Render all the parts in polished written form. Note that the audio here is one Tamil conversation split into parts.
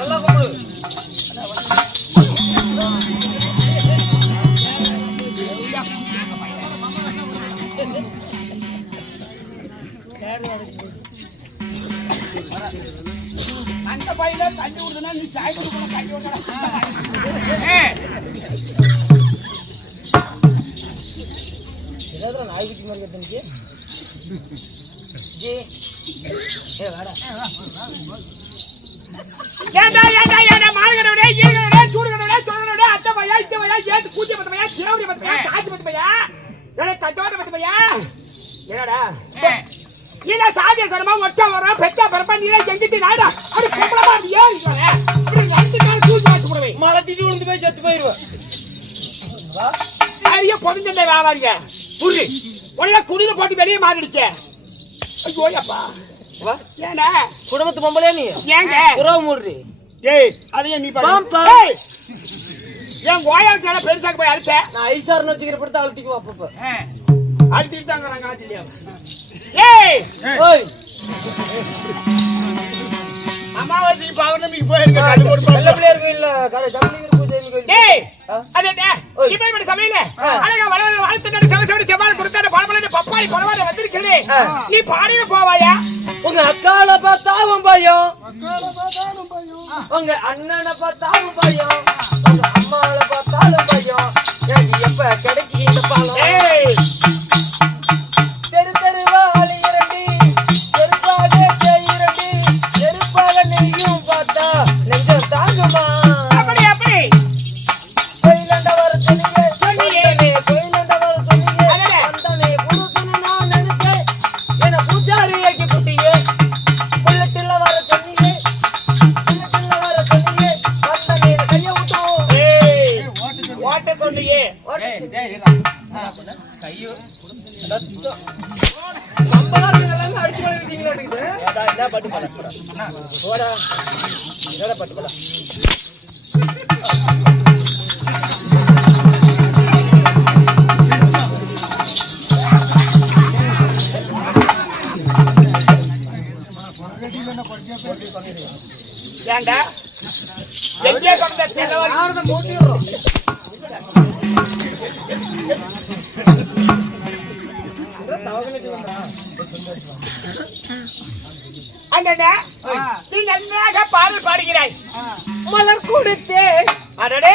நல்லா கூப்பிடு. அந்த பையில தண்ணி விடுதுன்னா நீ சாய் கொடுக்கணும். தண்ணி விடலாம். நாய்க்குட்டி மாதிரி கட்டுச்சு. ஏண்டா ஏண்டா ஏண்டா மாறுகிறவனே ஈரகிறவனே சூடுகிறவனே சொல்கிறவனே அத்தை பையா இத்த பையா ஏத்து பூஜை பத்த பையா சிரவடி பத்த பையா காட்சி பத்த பையா ஏடா தட்டோட பத்த பையா என்னடா நீல சாதிய சரமா ஒட்ட வர பெத்த பரப்ப நீல எங்கிட்டு நாடா அடி கும்பலமா ஏன் இவனே இப்படி ரெண்டு நாள் தூக்கி வச்சு போடுவே மலை திட்டி விழுந்து போய் செத்து போயிருவ. ஐயோ பொதிஞ்சண்டே வியாபாரிங்க புரி உடனே குடியில போட்டு வெளியே மாறிடுச்சே. ஐயோ அப்பா ஏனா குடும்பத்து பொம்பளே நீ ஏங்க உறவு மூடுறி. ஏய் அதையே நீ பாரு. ஏன் கோயால் கேட பெருசாக போய் அழுத்த நான் ஐசார்னு வச்சுக்கிற படுத்து அழுத்திக்குவா அப்பப்ப. அழுத்திட்டு தாங்க நாங்க ஆத்திலியா. ஏய் ஓய் அமாவாசை பௌர்ணமிக்கு போயிருக்க அது ஒரு நல்ல பிள்ளையார் கோயில்ல கம்மிங்கிற பூஜை கோயில். ஏய் அதே இப்படி சமையல அழகா வளர வாழ்த்துட்டு சமைச்சோடி செவால் குடுத்தாட பாலமலை பப்பாளி பழவாட வந்திருக்கே. நீ பாடின போவாயா? உங்க அக்கால பார்த்தாவும் பயம், உங்க அண்ணனை பார்த்தாலும் பயம், உங்க அம்மாவை பார்த்தாலும் பயம். எனக்கு எப்ப கிடைக்கு இந்த பாலம்? தெரு தெருவா அழியிரண்டி, செருப்பாக செய்யிரண்டி, செருப்பாக நெய்யும் பார்த்தா நெஞ்சம் தாங்குமா? அப்படி அப்படி கோயிலாண்ட வர சொன்னீங்க சொன்னீங்க, கோயிலாண்ட வர சொன்னீங்க வந்தனே புருஷன் நான் நினைச்சேன், என்ன பூஜாரி ஆக்கி புட்டியே. புல்லட்டில் வர சொன்னீங்க, புல்லட்டில் வர சொன்னீங்க, வந்தனே கைய விட்டோம். ஓட்ட சொன்னீங்க. கையோ நம்மளாம் அடிச்சு பண்ணிட்டீங்களா? ஏதா பட்டு பண்ண போடா ஏதா பட்டு பண்ண. ஏண்டா எங்கே கொண்ட செலவாரி மூட்டிடுறோம். அண்ணா நீ நன்றாக பாடல் பாடுகிறாய். மலர் கொடுத்தே அடடே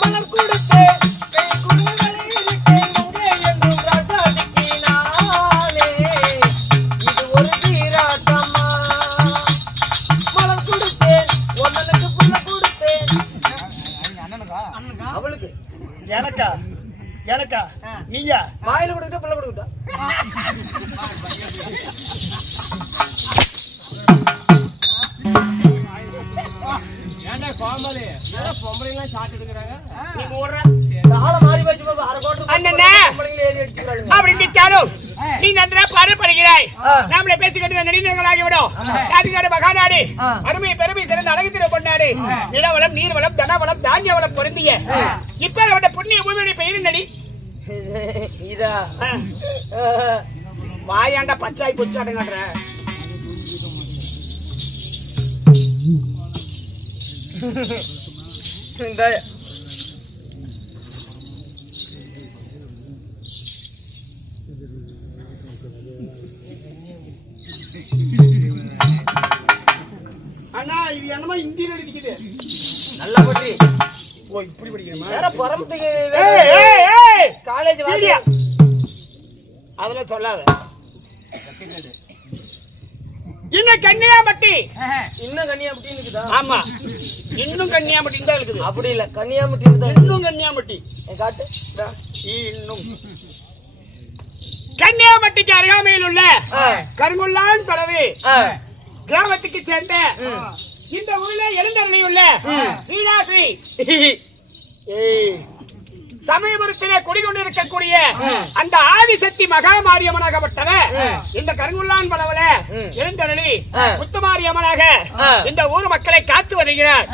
மலர் கொடுத்தே கை குடுங்களை இருக்கேன் உங்கே என்றும் ராஜாதிக்கு நானே. இது ஒரு தீராட்டமா? மலர் கொடுத்தேன் ஒன்னனுக்கு புள்ள கொடுத்தேன். அவளுக்கு எனக்கா எனக்கா நீயா வாயில கொடுக்கிட்ட புள்ள கொடுக்கிட்டா? ஏண்டா கோமாளி பொம்பளைங்க சாப்பிட்டு எடுக்கறாங்க. நீ ஓடுற ஆள மாறி வச்சு பாப்பா அரை கோட்டர் அண்ணனே பொம்பளைங்க ஏறி அடிச்சுறாங்க. அப்படி நிச்சாலோ நீ நன்றா பாரு படுகிறாய். நாமளே பேசிக்கிட்டு நடிகர்களாகி விடும். நாட்டுக்காடு மகாநாடு அருமை பெருமை சிறந்த அழகு திரு பொன்னாடு நிலவளம் நீர்வளம் தனவளம் தானிய வளம் பொருந்திய இப்ப புண்ணிய பூமியுடைய பெயர் நடி இதா வாயாண்டா பச்சாய் பொச்சாடுங்கன்ற இந்த அண்ணா இது என்னமா இந்தியில அடிக்குது. நல்லா பற்றி ஓ இப்படி படிக்கணுமா? வேற பரமத்துக்கு காலேஜ் வாசியா அதெல்லாம் சொல்லாத. இன்னும் கன்னியாமட்டி இன்னும் கன்னியாமட்டி இருக்குதா? ஆமா இன்னும் கன்னியாமட்டி தான் இருக்குது. அப்படி இல்ல கன்னியாமட்டி இருந்தா இன்னும் கன்னியாமட்டி காட்டு. இன்னும் கன்னியாமட்டிக்கு அருகாமையில் உள்ள கருங்குள்ளான் படவே கிராமத்துக்கு சேர்ந்த இந்த ஊரில் எழுந்தருளியுள்ள ஸ்ரீராஸ்ரீ சமயபுரத்திலே குடிகொண்டிருக்கக்கூடிய அந்த ஆதிசக்தி மகாமாரியம்மனாகப்பட்டவ இந்த கருங்குள்ளான் பலவல எழுந்தருளி முத்துமாரியம்மனாக இந்த ஊர் மக்களை காத்து வருகிறார்.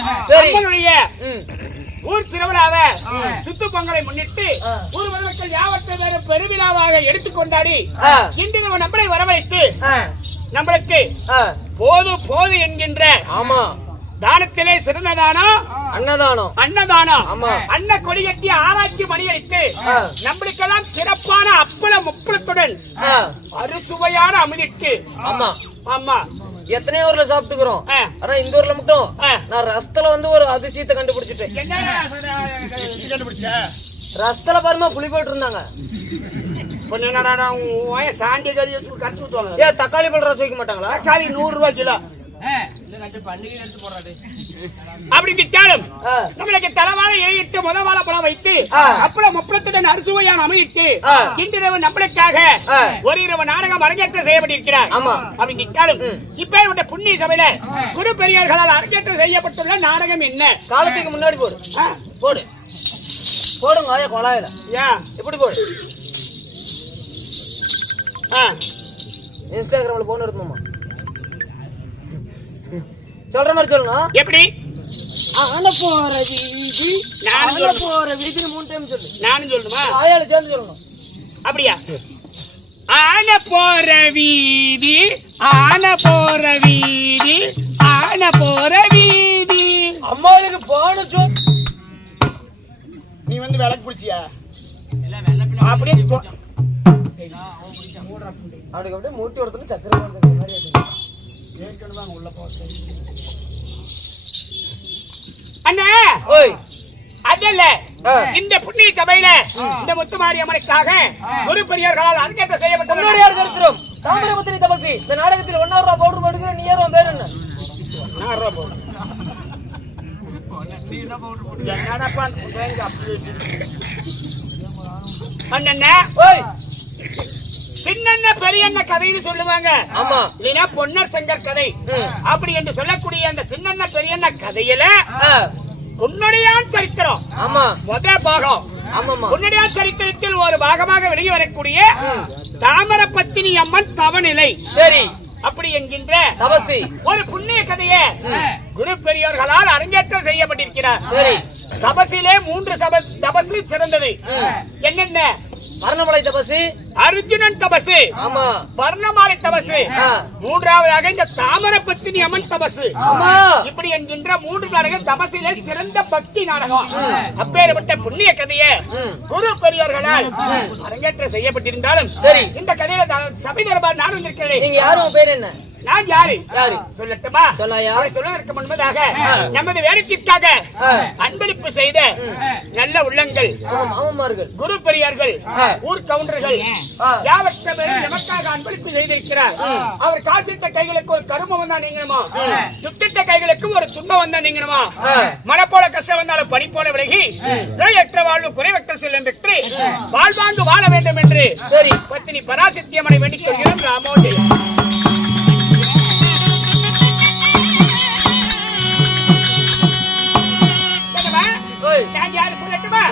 ஊர் திருவிழாவை சுத்து பொங்கலை முன்னிட்டு ஊர் மக்கள் யாவற்றை வேறு பெருவிழாவாக எடுத்துக் கொண்டாடி இன்று நம்மளை வரவழைத்து நம்மளுக்கு போது போது என்கின்ற ஆமா தானத்திலே சிறந்த தானம் அன்னதானம். அன்னதானம். ஆமா. அன்ன கொடி கட்டி ஆராய்ச்சி மணியடித்து நம்மளுக்கெல்லாம் சிறப்பான அப்பள முப்பளத்துடன் அறுசுவையான அமிலிட்டு. ஆமா ஆமா எத்தனையோ ஊர்ல சாப்பிட்டுக்கிறோம். ஆனா இந்த ஊர்ல மட்டும் நான் ரசத்துல வந்து ஒரு அதிசயத்தை கண்டுபிடிச்சிட்டேன். என்ன கண்டுபிடிச்ச? ரசத்துல பாருமா புளி போட்டு இருந்தாங்க. சாண்டி கறி வச்சு கரைச்சு ஊத்துவாங்க. ஏன் தக்காளி பழம் ரசம் வைக்க மாட்டாங்களா? தக்காளி 100 ரூபாய் கிலோ. அப்படி திட்டாலும் நம்மளுக்கு தளவாழ இலையிட்டு முதவாழ பழம் வைத்து அப்புறம் முப்பத்துடன் அறுசுவையான அமையிட்டு இன்றிரவு நம்மளுக்காக ஒரு இரவு நாடகம் அரங்கேற்றம் செய்யப்பட்டிருக்கிறார். அப்படி திட்டாலும் இப்ப புண்ணிய சபையில குரு பெரியார்களால் அரங்கேற்றம் செய்யப்பட்டுள்ள நாடகம் என்ன? காலத்துக்கு முன்னாடி போடு போடு போடுங்க கொலாயில. ஏன் இப்படி போடு. இன்ஸ்டாகிராம்ல போன் எடுத்துமா சொல்ற மாதிரி சொல்லணும். எப்படி? போற வீதி போற வீதி 3 டைம் சொல்லு. நானும் சொல்லணுமா? ஆயால சேர்ந்து சொல்லணும். அப்படியா? ஆன போற வீதி ஆன போற வீதி ஆன போற வீதி. அம்மாவுக்கு போன சொல். நீ வந்து விளக்கு பிடிச்சியா? அப்படியே அவனுக்கு அப்படியே மூட்டி ஒருத்தரும் சக்கரை மாதிரி உள்ள போச்சு. அண்ணா அதல்ல இந்த புண்ணிய சபையில இந்த முத்துமாரி அம்மனுக்காக குரு பெரியார்களால் அரங்கேற்றம் செய்யப்பட்ட தாமிரபத்தினி தபசி இந்த நாடகத்தில் 1 ரூபாய் போட்டு கொடுக்கிற நீ யாரும் பேர் என்ன? 1 ரூபாய் போடு. அண்ணா சின்ன பெரிய கதைன்னு சொல்லுவாங்க. ஆமா இல்லைன்னா பொன்னர் சங்கர் கதை அப்படி என்று சொல்லக்கூடிய அந்த சின்ன பெரிய கதையில பொன்னுடையான் சரித்திரம் முதல் பாகம். பொன்னுடையான் சரித்திரத்தில் ஒரு பாகமாக வெளியே வரக்கூடிய தாமிரபத்தினி அம்மன் தவநிலை. சரி அப்படி என்கின்ற ஒரு புண்ணிய கதையை குரு பெரியோர்களால் அரங்கேற்றம் செய்யப்பட்டிருக்கிறார். சரி தபசிலே 3 தபசு சிறந்தது. என்னென்ன? வர்ணமாலை தபசு, அர்ஜுனன் தபசு, வர்ணமாலை தபசு, மூன்றாவதாக இந்த தாமிரபத்தினி அம்மன் தபசு. இப்படி என்கின்ற 3 நாடகம் தபசிலே சிறந்த பக்தி நாடகம். அப்பேற்பட்ட புண்ணிய கதையை குரு பெரியோர்களால் அரங்கேற்றம் செய்யப்பட்டிருந்தாலும் சரி இந்த கதையில சபை தரபார் நான் வந்திருக்கிறேன். நீங்க யாரும் பேர் என்ன? நான் யாரு சொல்லட்டுமா? சொல்வதற்கு முன்பதாக நமது வேலைக்காக அன்பளிப்பு செய்த நல்ல உள்ளங்கள் குரு பெரியார்கள் ஊர் கவுண்டர்கள் நமக்காக அன்பளிப்பு செய்திருக்கிறார். அவர் காசிட்ட கைகளுக்கு ஒரு கருமம் வந்தா நீங்கணுமா, துத்திட்ட கைகளுக்கு ஒரு துன்பம் வந்தா நீங்கணுமா, மழை போல கஷ்டம் வந்தாலும் பனி போல விலகி நோயற்ற வாழ்வு குறைவற்ற செல்லும் பெற்று வாழ்வாங்கு வாழ வேண்டும் என்று சரி பத்தினி பராசத்தியம்மனை வேண்டிக் கொள்கிறோம். ராமோஜெயம். யாரு சொல்லட்டுமா?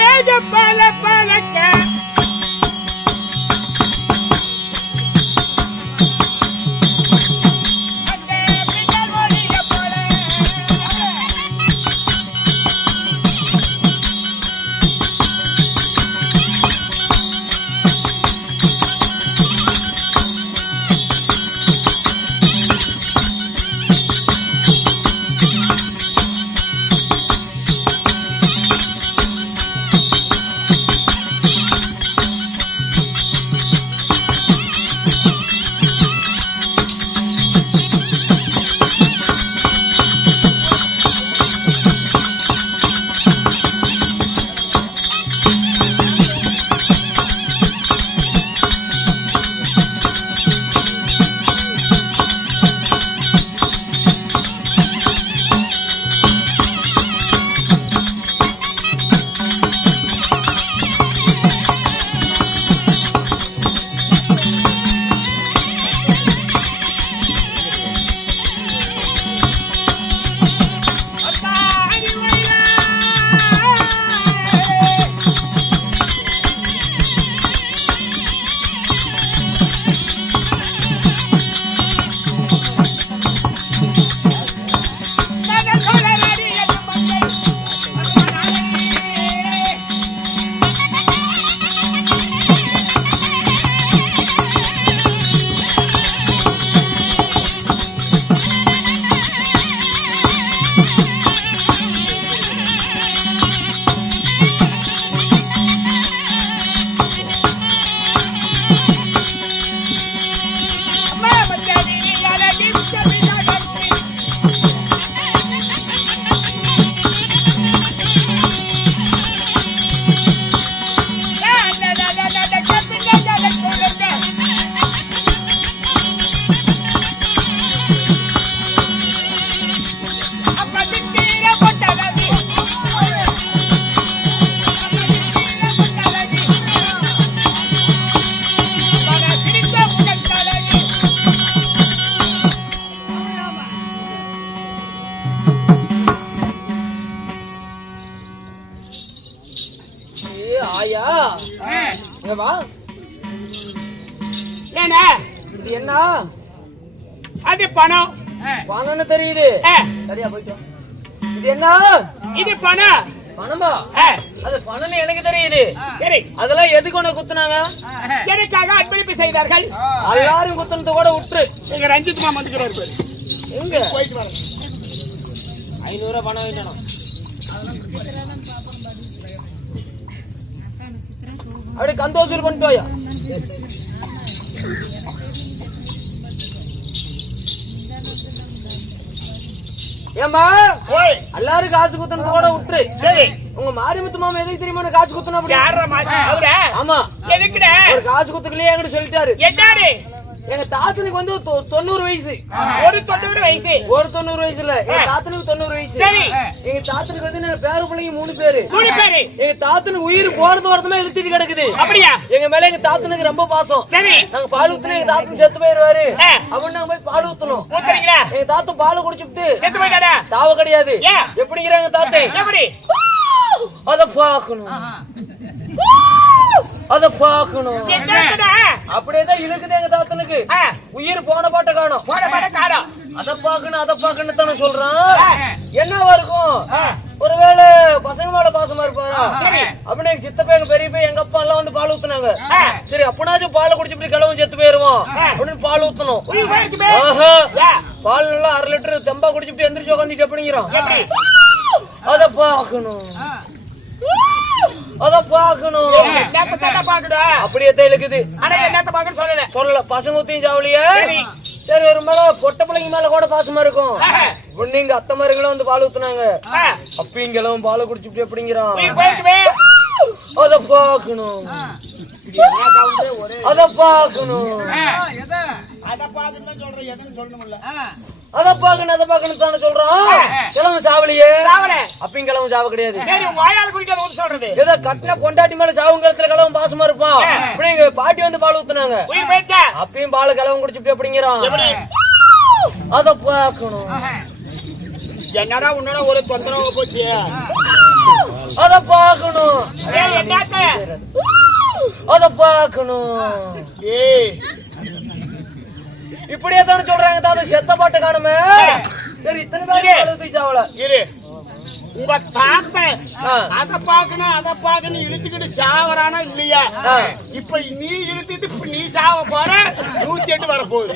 மேக பல பலக்க போல இங்க வா. ஏன்னா இது என்ன? அது பணம். பணம்னு தெரியுது. ஆ, சரியா போயிட்டு வா. இது என்ன? இது பணம். பணமா? ஆ, அது பணம்னு எனக்கு தெரியுது. சரி. அதெல்லாம் எதுக்கு உனக்கு குத்துனாங்க? எனக்காக அன்பளிப்பு செய்தார்கள். எல்லாரும் குத்துனது கூட விட்டுரு. எங்க ரஞ்சித் மாமா வந்துக்கிறாரு பாரு. எங்க? போயிட்டு வரேன். 500 ரூபாய் பணம் வேணும். அப்படியே கந்தோசூர் பண்ணிட்டு வாயா. ஏம்மா ஓய், எல்லாரும் காசு குத்துனது கூட விட்டுரு. சரி. உங்க மாரிமுத்து மாமா எதுக்கு தெரியுமா உனக்கு காசு குத்துனா அப்படி? யாரா மாமா? அவரா? ஆமா, எதுக்குடா? ஒரு காசு குத்துக்கலையே என்கிட்ட சொல்லிட்டாரு. என்னாரு? எங்க தாத்தனுக்கு வந்து 90 வயசு. ஒரு 90 வயசு. ஒரு 90 வயசு இல்ல, எங்க தாத்தனுக்கு 90 வயசு. சரி. எங்க தாத்தனுக்கு வந்து நான் பேர பிள்ளைங்க 3 பேரு. 3 பேரு. எங்க தாத்தனுக்கு உயிர் போறது வரதுமே இழுத்திட்டு கிடக்குது. அப்படியா? எங்க மேல எங்க தாத்தனுக்கு ரொம்ப பாசம். சரி. நாங்க பால் ஊத்துனா எங்க தாத்தன் செத்து போயிருவாரு. ஆ. அவன் நாங்க போய் பால் ஊத்தணும். ஊத்துறீங்களா? எங்க தாத்தன் பால் குடிச்சுட்டு செத்து போயிட்டாரா? சாவ கிடையாது. ஏன்? எப்படிங்கிறாங்க தாத்தன்? எப்படி? அத பாக்கணும், அத பாக்கணும். என்னடா? அப்படியேதான் இழுக்குது எங்க தாத்தனுக்கு. ஆ, உயிர் போன பாட்ட காணும். போட போட காணோம். அத பாக்கணும், அத பாக்கணும் தானே சொல்றான். என்னவா இருக்கும்? ஆ, ஒருவேளை பசங்க மேல பாசமா இருப்பாரா? சரி. அப்படின்னு எங்க சித்தப்பா எங்க பெரியப்பா எங்க அப்பா எல்லாம் வந்து பால் ஊத்துனாங்க. ஆ. சரி அப்பனாச்சும் பாலை குடிச்சுட்டு கிளவும் செத்து போயிருவோம் அப்படின்னு பால் ஊத்தணும். உயிர் போயிருக்குமே. ஆஹா. ஏன்? பால் நல்லா 1/2 லிட்டர் தெம்பா குடிச்சுட்டு எந்திரிச்சு உட்காந்துட்டு எப்படிங்கிறான்? எப்படி? அத பாக்கணும், அத பாக்கணும். என்னத்த தாத்தா பாக்குடா? அப்படியே தான் இருக்குது. ஆனா என்னத்த பாக்குன்னு சொல்லல. சொல்லல, பசங்க ஊத்தியும் சாவலியே. சரி. சரி, ஒரு மேல பொட்ட பிள்ளைங்க மேல கூட பாசமா இருக்கும். நீங்க அத்தை மாதிரிகளும் வந்து பால் ஊத்துனாங்க. ஆ, அப்பீங்களும் பாலை குடிச்சுட்டு எப்படிங்கிறான்? உயிர் போயிருக்குமே. அத பாக்கணும், அத பாக்கணும், அத பாக்குன்னு சொல்றேன். எதுன்னு சொல்லணும்ல. அத பாக்கணும், அத பாக்கணும் தானே சொல்றான். கிழமை சாவலியே. சாவல. அப்பயும் கிழமை சாவ கிடையாது. சரி, வாயால குடிக்காத ஊத்து சொல்றது. ஏதோ கட்டின பொண்டாட்டி மேல சாவுங்கிறதுல கிழவன் பாசமா இருப்பான். அப்படி எங்க பாட்டி வந்து பால் ஊத்துனாங்க. உயிர் போயிடுச்சா? அப்பயும் பால் கிழவன் குடிச்சுட்டு எப்படிங்கிறான்? எப்படி? அத பாக்கணும், என்னடா உன்னோட ஒரு தொந்தரவு போச்சு. அத பாக்கணும், ஏய், என்னத்த? அத பாக்கணும். ஏய், இப்படியே தானே சொல்றாங்க தாத்தா. செத்த பாட்டு காணுமே. சரி, இத்தனை பேர் சாவல. இரு. உங்க தாத்தன் ஆ. அத பாக்கணும் அத பாக்கணும் இழுத்துக்கிட்டு சாவறானா இல்லையா? ஆ. இப்ப நீ இழுத்துட்டு இப்ப நீ சாவ போற. 108 வரப்போகுது.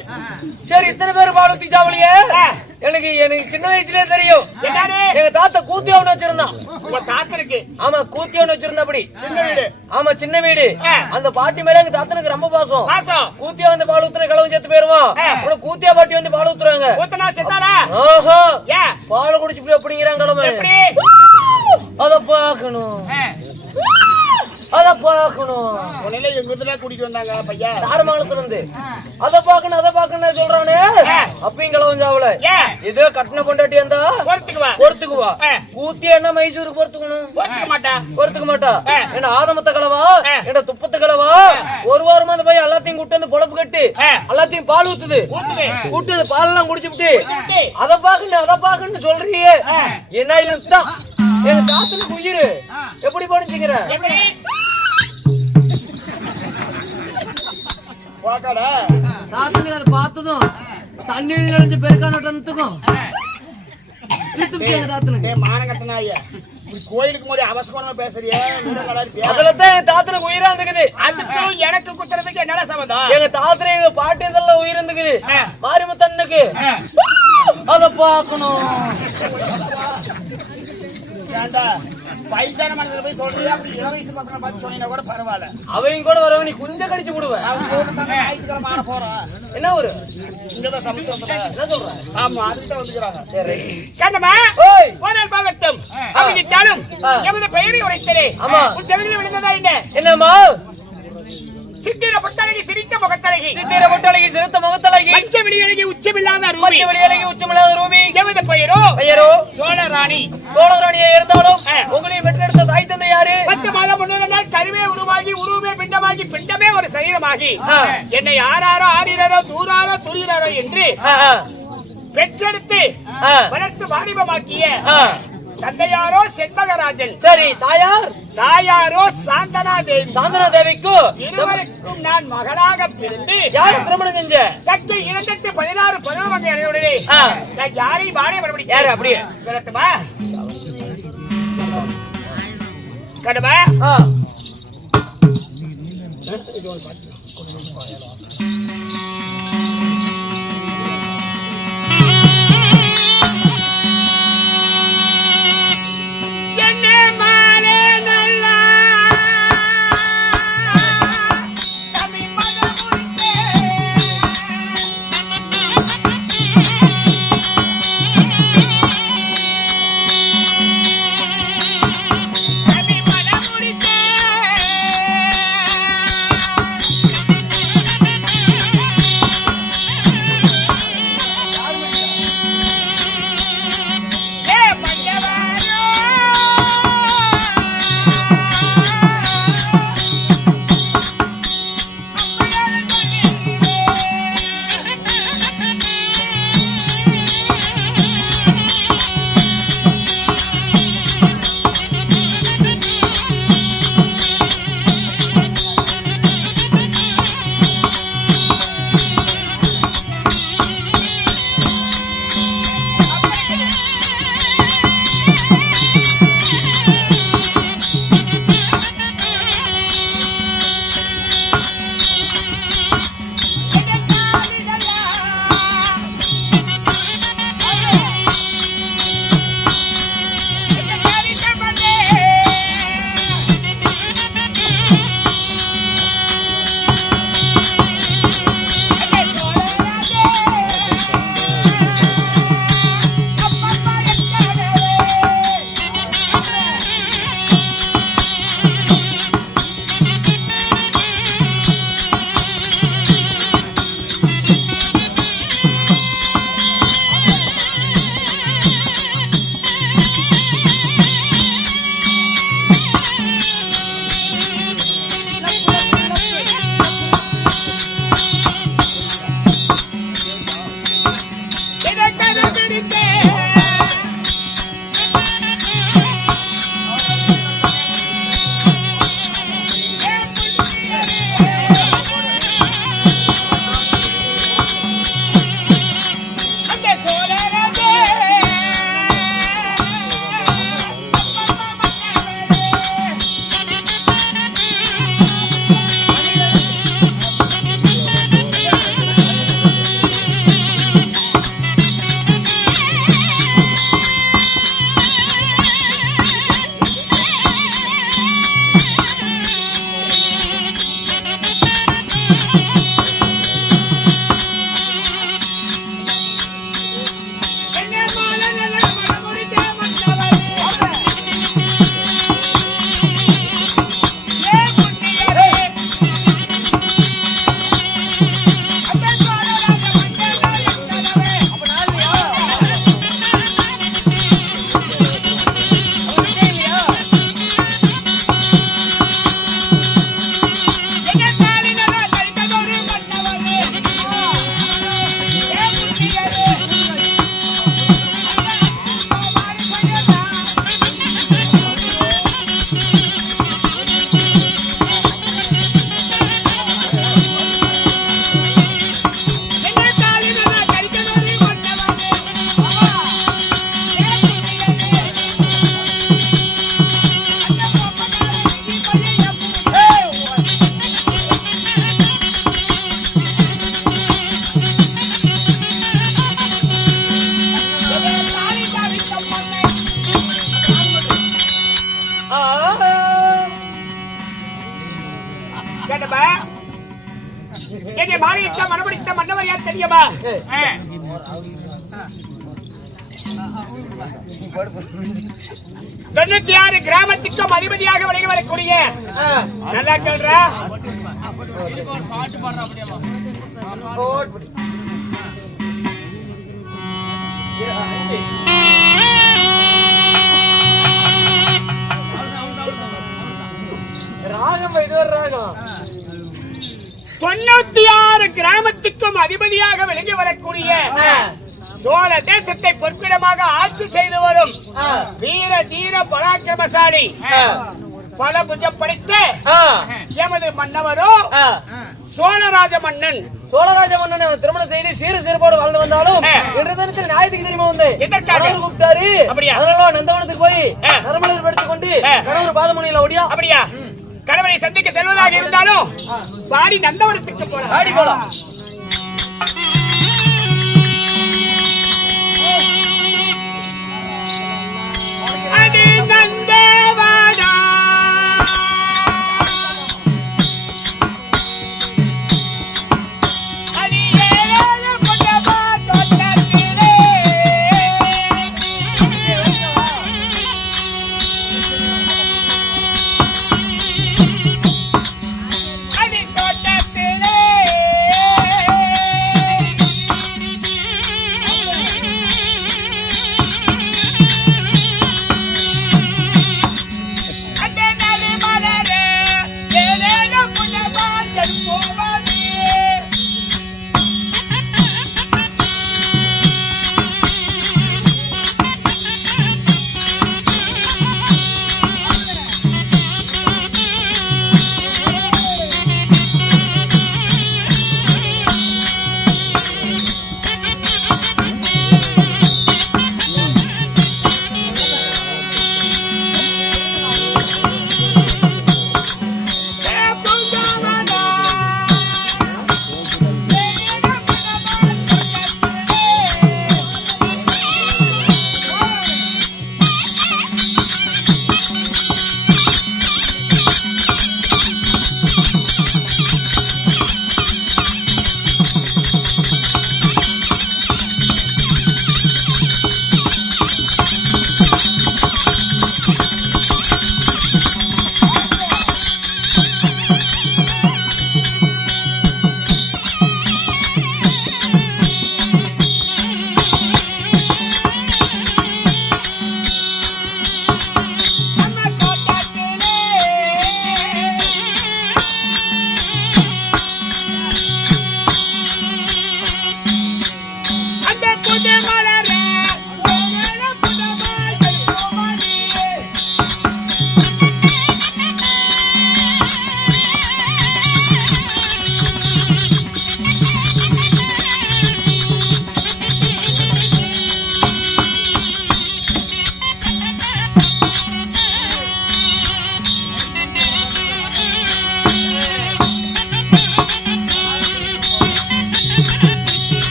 சரி, இத்தனை பேர் பால் ஊத்தி சாவலியே. ஆ. எனக்கு சின்ன வயசுலயே தெரியும். என்னது? எங்க தாத்தா கூத்தியவன் வச்சிருந்தான். உங்க தாத்தனுக்கு ஆமா, கூத்தியவன் வச்சிருந்தபடி. சின்ன வீடு. ஆமா, சின்ன வீடு. ஆ. அந்த பாட்டி மேல எங்க தாத்தனுக்கு ரொம்ப பாசம். பாசம். கூத்தியா வந்து பால் ஊத்துற கிழவன் செத்து போயிருவான். ஆ. அப்புறம் கூத்தியா பாட்டி வந்து பால் ஊத்துறாங்க. ஊத்தனா செத்தாரா? ஆஹா, ஏன்? பால் குடிச்சு அப்படிங்கிறாங்க கிழமை. எப்படி? அத பாக்கணும், அத பாக்கணும். உன்னையில எங்க வீட்டுல கூட்டிட்டு வந்தாங்க பையன். தாரமங்கலத்துல இருந்து. அத பாக்கணும், அத பாக்கணும் சொல்றானே. அப்பயும் கிழவன் சாவல. ஏன்? இதோ கட்டின பொண்டாட்டி இருந்தா பொறுத்துக்குவா. பொறுத்துக்குவா. ஆ. கூத்தியா என்ன மைசூருக்கு பொறுத்துக்கணும்? பொறுத்துக்க மாட்டா. பொறுத்துக்க மாட்டா. என்ன ஆதமத்த கிழவா, ஆ. என்ன துப்பத்த கிழவா. ஒரு வாரமா அந்த பையன் எல்லாத்தையும் கூட்டு வந்து பொழப்பு கட்டு ஆ. எல்லாத்தையும் பால் ஊத்துது. ஊத்துது. கூட்டு பால் எல்லாம் குடிச்சுட்டு ஊத்துது. அத பாக்கணும், அத பாக்கணும் சொல்றியே. என்ன இதுதான் எங்க தாத்தனுக்கு உயிர். எப்படி படிச்சுக்கிற? எப்படி? போகாடா. தாத்தனுக்கு அதை பார்த்ததும் தண்ணீர் நினைஞ்சு பெருக்கானதுக்கும் தாத்தனுக்கு ஏய், மானம் கட்டனாய. நீ கோயிலுக்கு முன்னாடி அவசரமா பேசுறியே. அதுலதான் எங்க தாத்தனுக்கு உயிரா இருந்துக்குது. அதுக்கும் எனக்கு குத்துறதுக்கு என்னடா சம்பந்தம்? எங்க தாத்தனை எங்க பாட்டி இதெல்லாம் உயிர் இருந்துக்குது. மாரிமுத்தன்னுக்கு அத பாக்கணும். ஏண்டா, வயசான மனசுல போய் சொல்றியா? அப்படி இளம் வயசு பசங்களை பார்த்து சொன்னீங்கன்னா கூட பரவாயில்ல. அவங்க கூட வரவங்க நீ குஞ்ச கடிச்சு விடுவ. அவங்க ஊருக்காரங்க ஞாயிற்றுக்கிழமை ஆன போறோம். என்ன ஒரு இங்கதான் சமைச்சு என்ன சொல்ற? ஆமா, அதுதான் வந்துக்கிறாங்க. சரி, கேட்டமா? ஓய் போனால் பாகட்டும். அப்படித்தாலும் எமது பெயரை உரைத்தரே. ஆமா. உன் செவிலில் விழுந்ததா என்ன? என்னம்மா? சித்திர பொட்டழகி சிரித்த முகத்தழகி சித்திர பொட்டழகி சிறுத்த முகத்தழகி பச்சை வெளியழகி உச்சமில்லாத ரூபி பச்சை வெளியழகி உச்சமில்லாத ரூபி எமது பெயரோ பெயரோ சோழராணி. சோழராணியா இருந்தாலும் உங்களையும் பெற்றெடுத்த தாய் தந்தை யாரு? 10 மாதம் முன்னே நாள் கருவே உருவாகி உருவே பிண்டமாகி பிண்டமே ஒரு சரீரமாகி என்னை யாராரோ ஆடினாரோ தூராரோ துரியாரோ என்று பெற்றெடுத்து வளர்த்து வாலிபமாக்கிய தந்தையாரோ செண்பகராஜன், சரி. தாயார் தாயாரோ சாந்தனா தேவி. சாந்தனா தேவிக்கு இருவருக்கும் நான் மகளாக பிறந்து யாரு திருமணம் செஞ்ச? தக்கு 216 பருவமங்கை அடையுடனே நான் யாரையும் பாடே வரபடி யாரு அப்படியே சொல்லட்டுமா? கடமா எங்க மாறிட்ட மனபடித்த மன்னவர் யார் தெரியுமா? 96 கிராமத்துக்கும் அதிபதியாக விளங்கி வரக்கூடிய நல்லா கேள்றா பாட்டு பாடுற அப்படியே ராகம் இது ஒரு ராகம் 96 கிராமத்துக்கும் அதிபதியாக விளங்கி வரக்கூடிய சோழ தேசத்தை பொற்பிடமாக ஆட்சி செய்து வரும் வீர தீர பராக்கிரமசாலி பல புஜம் படைத்த எமது மன்னவரும் சோழராஜ மன்னன். சோழராஜ மன்னனை திருமணம் செய்து சீர சிறப்போடு வாழ்ந்து வந்தாலும் இன்றைய தினத்தில் ஞாயிற்றுக்கு தெரியுமா வந்து கூப்பிட்டாரு. அதனால நந்தவனத்துக்கு போய் நரமலர் எடுத்துக் கொண்டு கணவர் பாதமுனியில ஓடியா. அப்படியா? கணவனை சந்திக்க செல்வதாக இருந்தாலும் பாடி நந்தவனத்துக்கு போலாம். பாடி போலாம். அடி நந்தவனா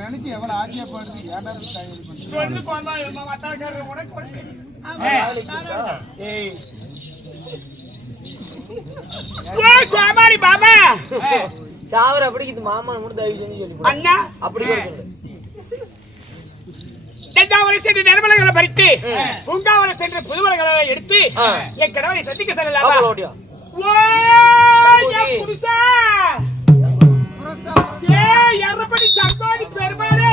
நினைச்சு எவ்வளவு ஆசையா போடுறது ஏன்டா சொல்லு கோமா மத்தாக்கார உனக்கு கொடுத்து ஏய் ஓ கோமாரி பாபா சாவர அப்படி இது மாமா மட்டும் தயவு செஞ்சு சொல்லி அண்ணா அப்படி சொல்லுங்க தஞ்சாவூரை சென்று நெருமலைகளை பறித்து பூங்காவனை சென்று புதுமலைகளை எடுத்து என் கணவரை சந்திக்க செல்லலாமா ஓ என் புருஷா ஏய் எரபடி சங்கோடி பெருமாளே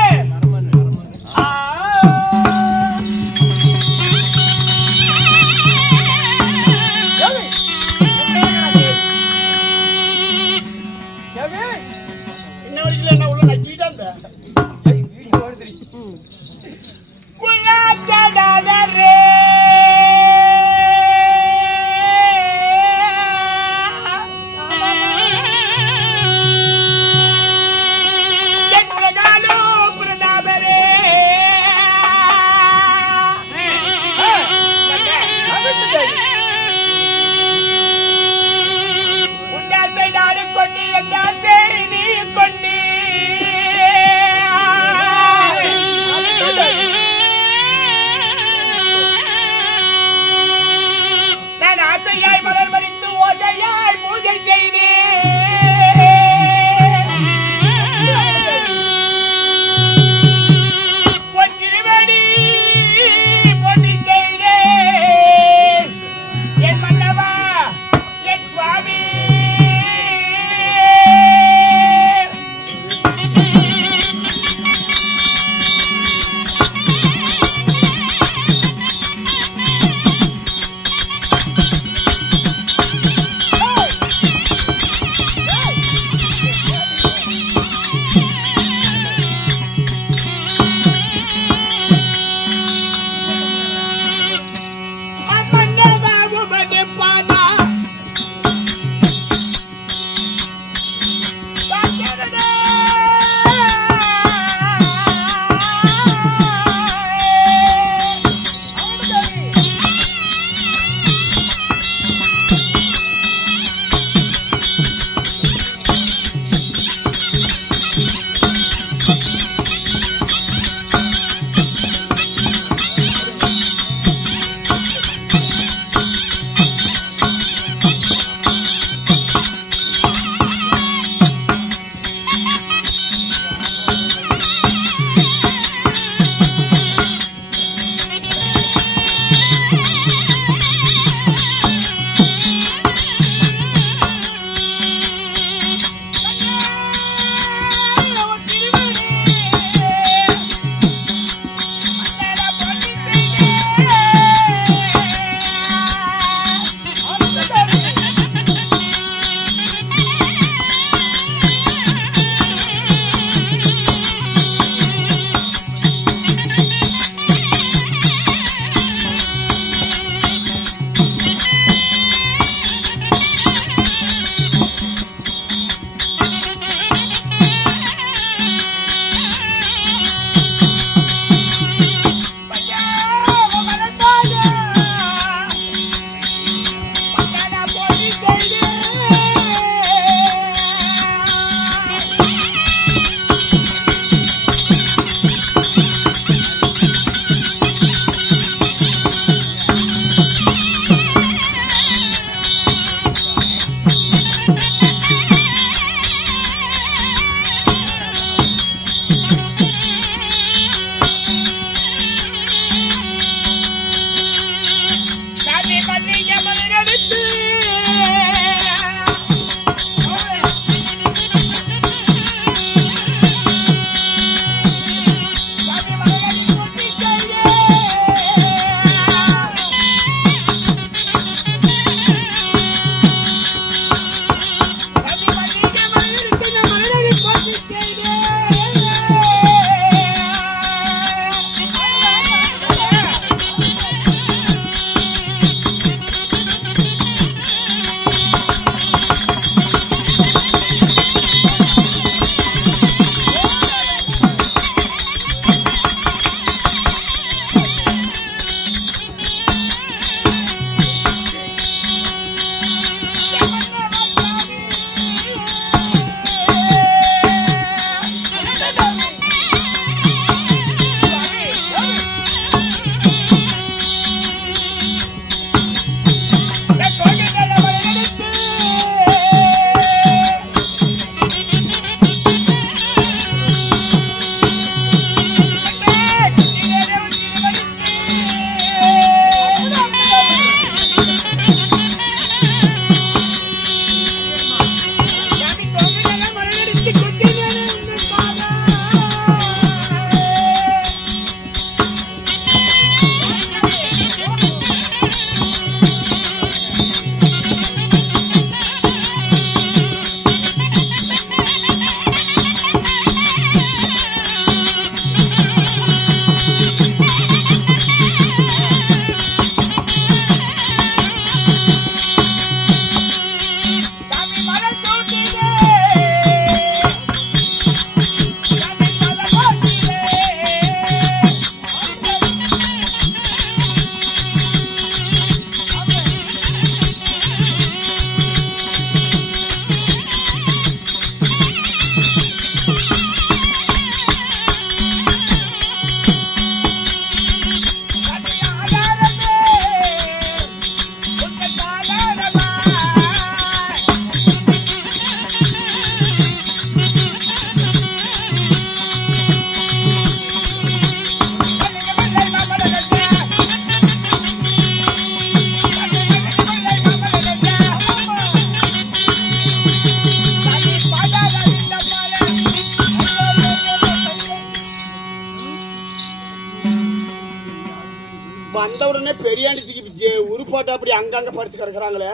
வந்த உடனே பெரியாண்டிக்கு உருப்பாட்டு அப்படி அங்கங்க படுத்து கிடக்குறாங்களே.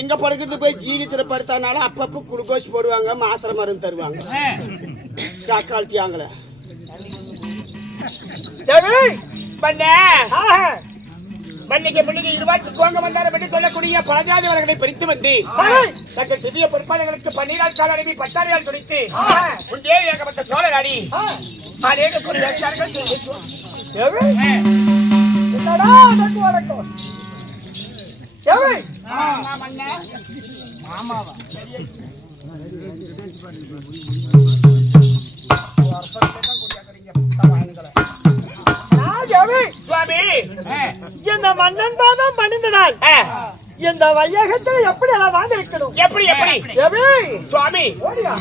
இங்க படுக்கிறது போய் ஜீவிச்சிட படுத்தானாலும் அப்பப்ப குளுக்கோஸ் போடுவாங்க, மாத்திரை மருந்து தருவாங்க. சாக்காழ்த்தியாங்களே மல்லிகை மல்லிகை இருவாச்சு கோங்க வந்தாரம் என்று சொல்லக்கூடிய பலஜாதிவர்களை பிரித்து வந்து தங்கள் திவ்ய பொறுப்பாளர்களுக்கு 12 கால அனுப்பி 10 துடித்து முன்னே ஏகப்பட்ட சோழராடி அநேக சொல்லியார்கள். சுவாமி, இந்த மன்னன் பாதம் பணிந்ததால் இந்த வையகத்துல எப்படி எல்லாம் வாழ்ந்திருக்கணும்? எப்படி சுவாமி ஓடியா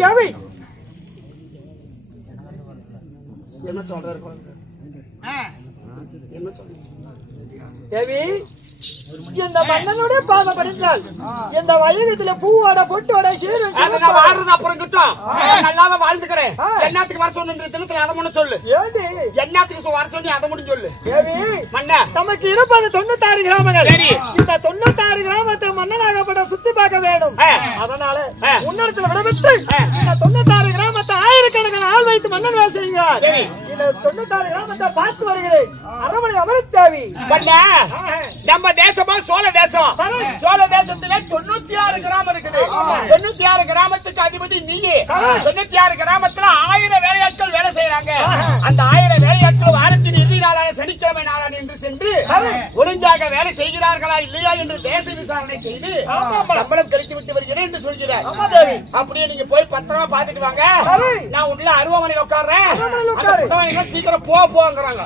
ஜாமி என்ன சொல்றாரு? என்ன சொல்ற தேவி? இந்த மன்னனுடைய பாதம் படித்தால் இந்த வயகத்துல பூவோட பொட்டோட சீரும் வாழ்றது அப்புறம் கிட்டும். நல்லாவே வாழ்ந்துக்கிறேன். என்னத்துக்கு வர சொன்ன தினத்துல அதை மட்டும் சொல்லு. ஏண்டி என்னத்துக்கு வர சொல்லி அதை மட்டும் சொல்லு. தேவி மன்ன நமக்கு இருப்பது 96 கிராமங்கள். இந்த 96 கிராமத்தை மன்னனாகப்பட சுத்தி பார்க்க வேண்டும். அதனால முன்னெடுத்துல விடவிட்டு இந்த 96 கிராமத்தை ஆயிரக்கணக்கான ஆள் வைத்து மன்னன் வேலை செய்கிறார். இந்த 96 கிராமத்தை பார்த்து வருகிறேன். அரண்மனை அமர தேவி நம்ம தேசமா சோழ தேசம். சோழ தேசத்துல 96 கிராமம் இருக்குது. 96 கிராமத்துக்கு அதிபதி நீயே. 96 கிராமத்துல 1000 வேலையாட்கள் வேலை செய்யறாங்க. அந்த 1000 வேலையாட்கள் வாரத்தின் இறுதி நாளான சனிக்கிழமை நாளான என்று சென்று ஒழுங்காக வேலை செய்கிறார்களா இல்லையா என்று தேச விசாரணை செய்து சம்பளம் கழித்து விட்டு வருகிறேன் என்று சொல்கிறார். அப்படியே நீங்க போய் பத்திரமா பாத்துட்டு வாங்க. நான் உள்ள அருவாமனையில் உட்கார்றேன். சீக்கிரம் போங்கிறாங்க.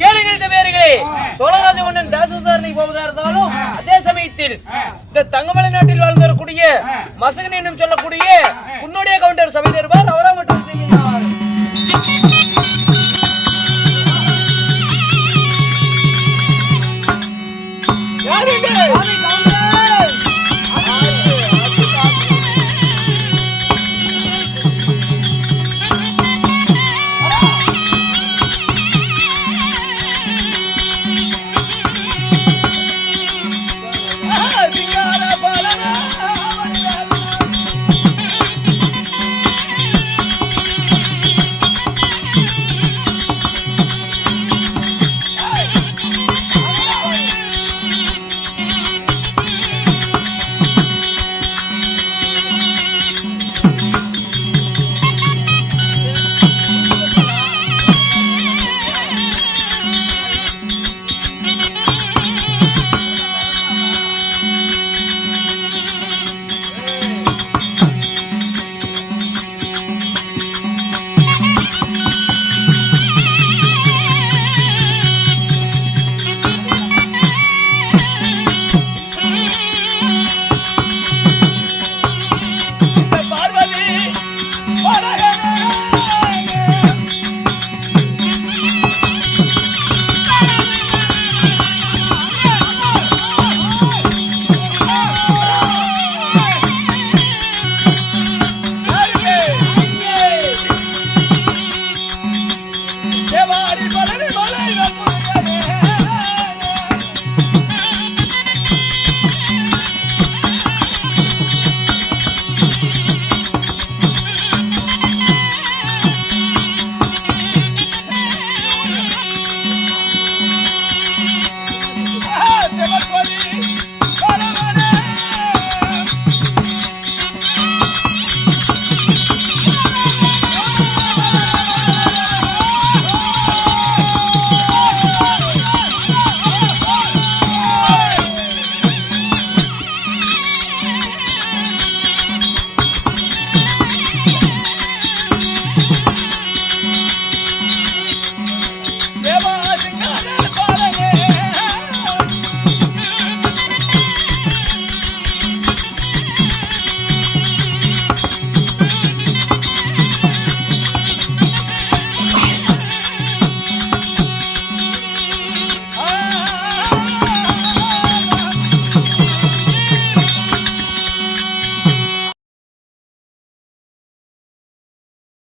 கேளுங்கள் பேர்களே, சோழராஜ மன்னன் தேச விசாரணை போவதா இருந்தாலும் அதே சமயத்தில் இந்த தங்கமலை நாட்டில் வாழ்ந்து வரக்கூடிய மசகன் என்னும் சொல்லக்கூடிய உன்னுடைய கவுண்டர் சபை தருவார். அவரா மட்டும் செய்கிறார். யார்